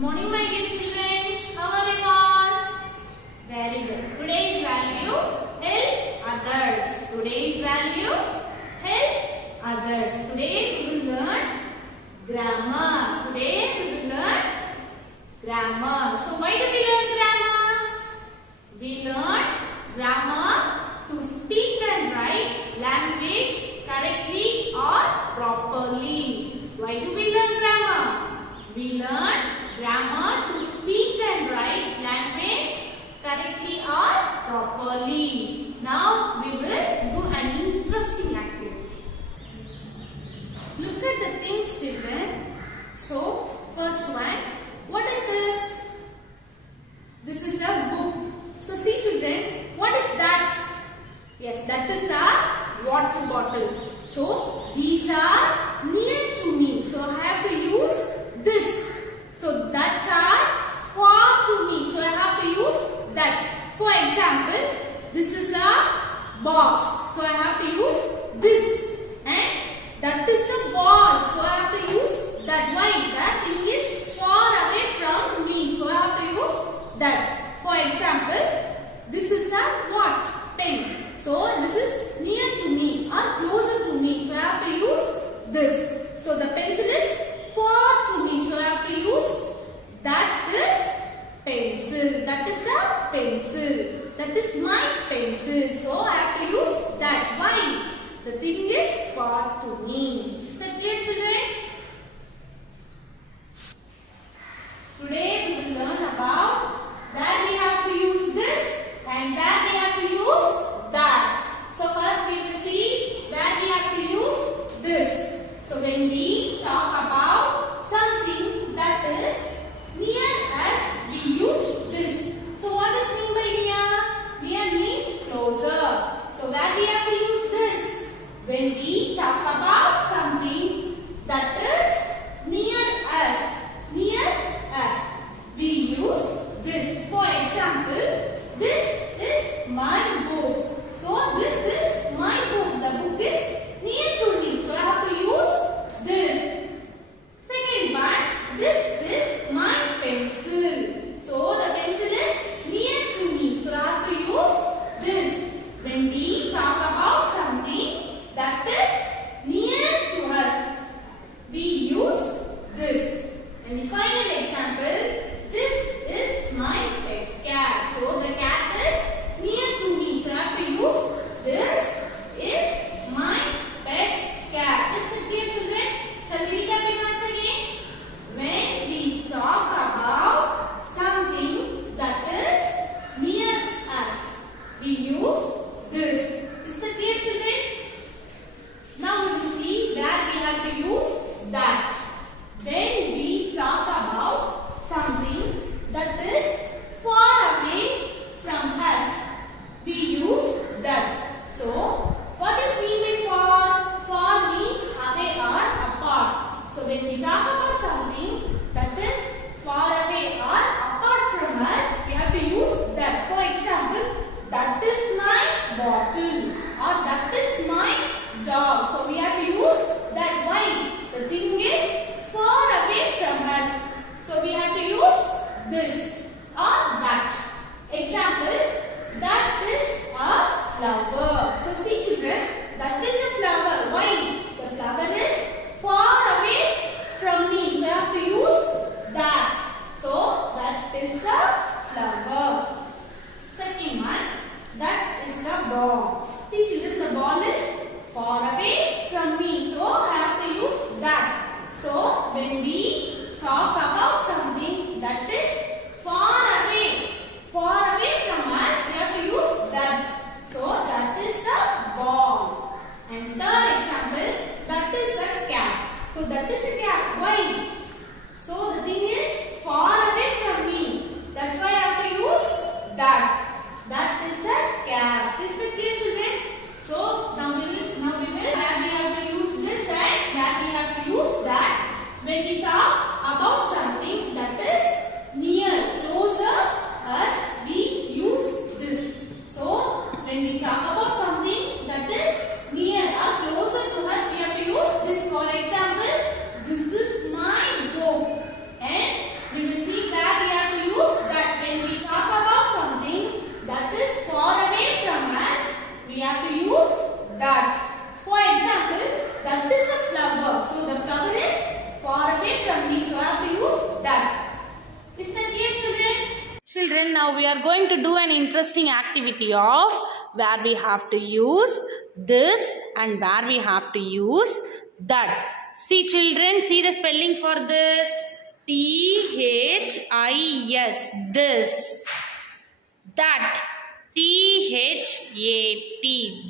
Morning, my dear children. How are you all? Very good. Today's value, help others. Today's value, help others. Today we will learn grammar. Today we will learn grammar. So why do we learn grammar? We learn grammar to speak and write language correctly or properly. Why do we learn grammar? We learn grammar to speak and write language correctly or properly. Now we will do an interesting activity. Look at the things, children. So first one, what is this? This is a book. So see, children, what is that? Yes, that is a water bottle. So these are near to me. So I have to use this. So that are far to me. So I have to use that. For example, this is a box. So I have to use this. And that is a ball. So I have to use that. Why? That thing is far away from me. So I have to use that. For example, this is a what? Pen. So this is near to me or closer to me. So I have to use this. So the pencil is far to me. So I have to use that is pencil. That is a pencil. That is my pencil. So I have to use that. Why? The thing is far to me. Is that clear, children? Today we will learn about where we have to use this and where we have to use that. So first we will see where we have to use this. So when we talk about something that is near us, we use this. So what does mean by near? Near means closer. So where we have to use this? When we talk about something children, now we are going to do an interesting activity of where we have to use this and where we have to use that. See children, see the spelling for this. T-H-I-S, this. That. T-H-A-T,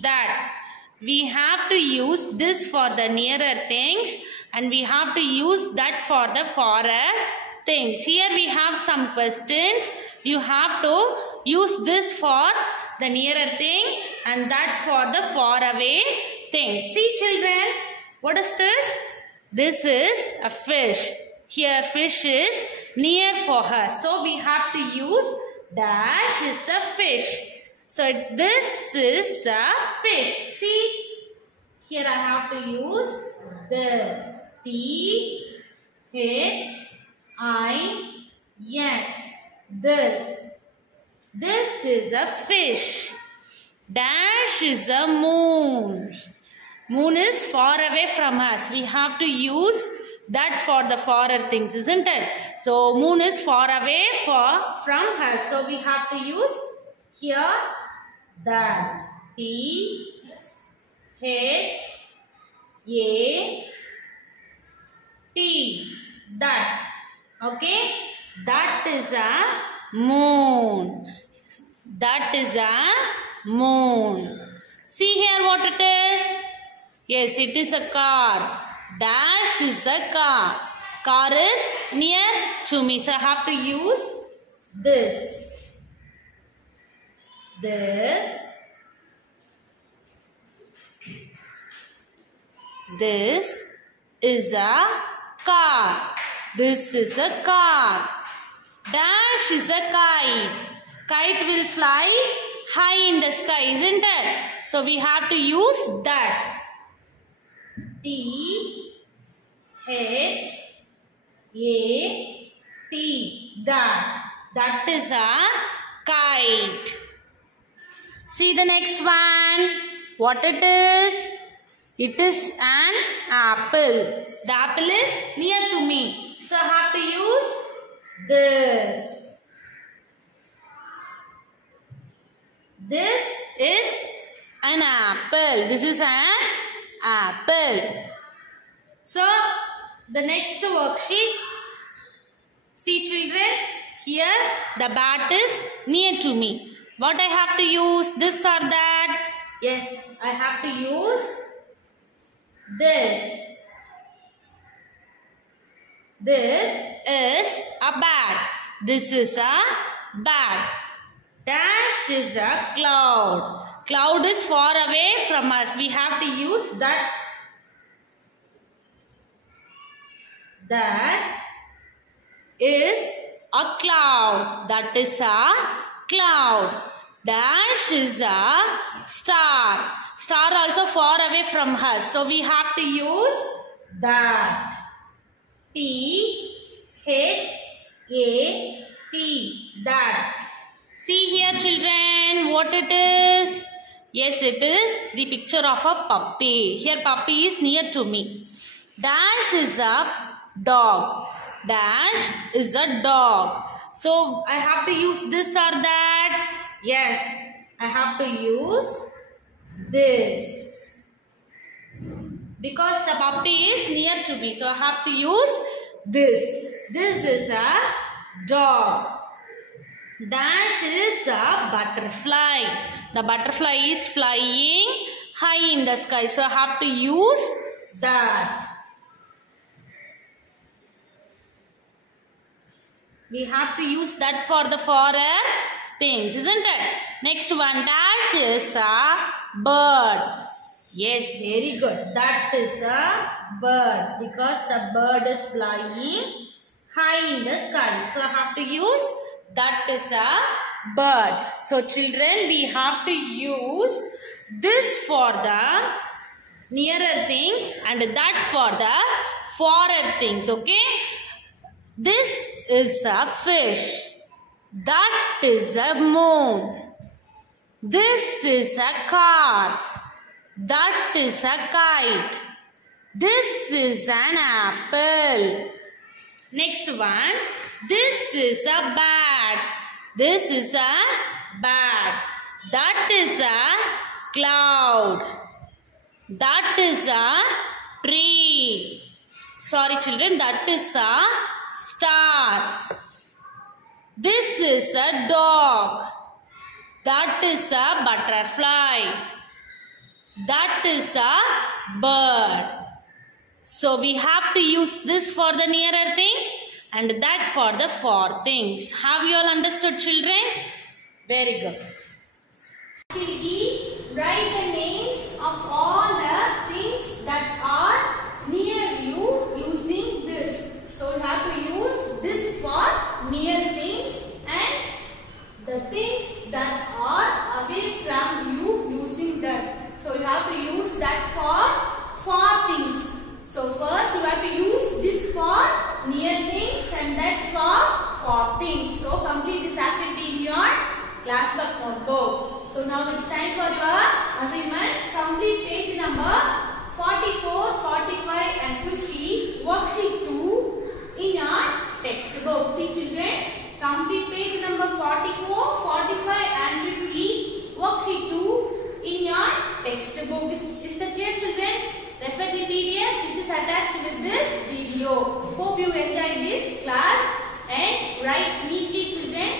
that. We have to use this for the nearer things and we have to use that for the farer things. Here we have some questions. You have to use this for the nearer thing and that for the far away thing. See children, what is this? This is a fish. Here fish is near for us. So we have to use dash is a fish. So this is a fish. See, here I have to use this. T-H-I-S. This. This is a fish. Dash is a moon. Moon is far away from us. We have to use that for the farer things, isn't it? So moon is far away from us. So we have to use here that. T-H-A-T. That. Okay? That is a moon. That is a moon. See here what it is? Yes, it is a car. Dash is a car. Car is near to me. So I have to use this. This is a car. This is a car. Dash is a kite. Kite will fly high in the sky, isn't it? So we have to use that. T-H-A-T. That. That is a kite. See the next one. What it is? It is an apple. The apple is near to me. So I have to use this. This is an apple. This is an apple. So the next worksheet. See children, here the bat is near to me. What I have to use? This or that? Yes, I have to use this. This is a bat. This is a bat. Dash is a cloud. Cloud is far away from us. We have to use that. That is a cloud. That is a cloud. Dash is a star. Star also far away from us. So we have to use that. T-H-A-T. That. See here children, what it is? Yes, it is the picture of a puppy. Here puppy is near to me. Dash is a dog. Dash is a dog. So I have to use this or that. Yes, I have to use this. Because the puppy is near to me. So I have to use this. This is a dog. Dash is a butterfly. The butterfly is flying high in the sky. So I have to use that. We have to use that for the farer things, isn't it? Next one, dash is a bird. Yes, very good. That is a bird because the bird is flying high in the sky. So I have to use that is a bird. So children, we have to use this for the nearer things and that for the farer things. Okay. This is a fish. That is a moon. This is a car. That is a kite. This is an apple. Next one. This is a bat. This is a bat. That is a cloud. That is a tree. Sorry children, that is a star. This is a dog. That is a butterfly. That is a bird. So we have to use this for the nearer things and that for the far things. Have you all understood children? Very good. Activity, write the names of all the things that are near you using this. So you have to use this for near things and the things that are away from you using that. So you have to use that for far things. So first you have to use this for near things and that for far things. So complete this activity in your classwork notebook. So now it's time for your assignment. Complete page number 44, 45 and 50, worksheet 2 in your textbook. See children, complete page number 44, 45 and 50, worksheet 2 in your textbook. Is that clear children? Refer the PDF which is attached with this video. Hope you enjoy this class and write neatly children.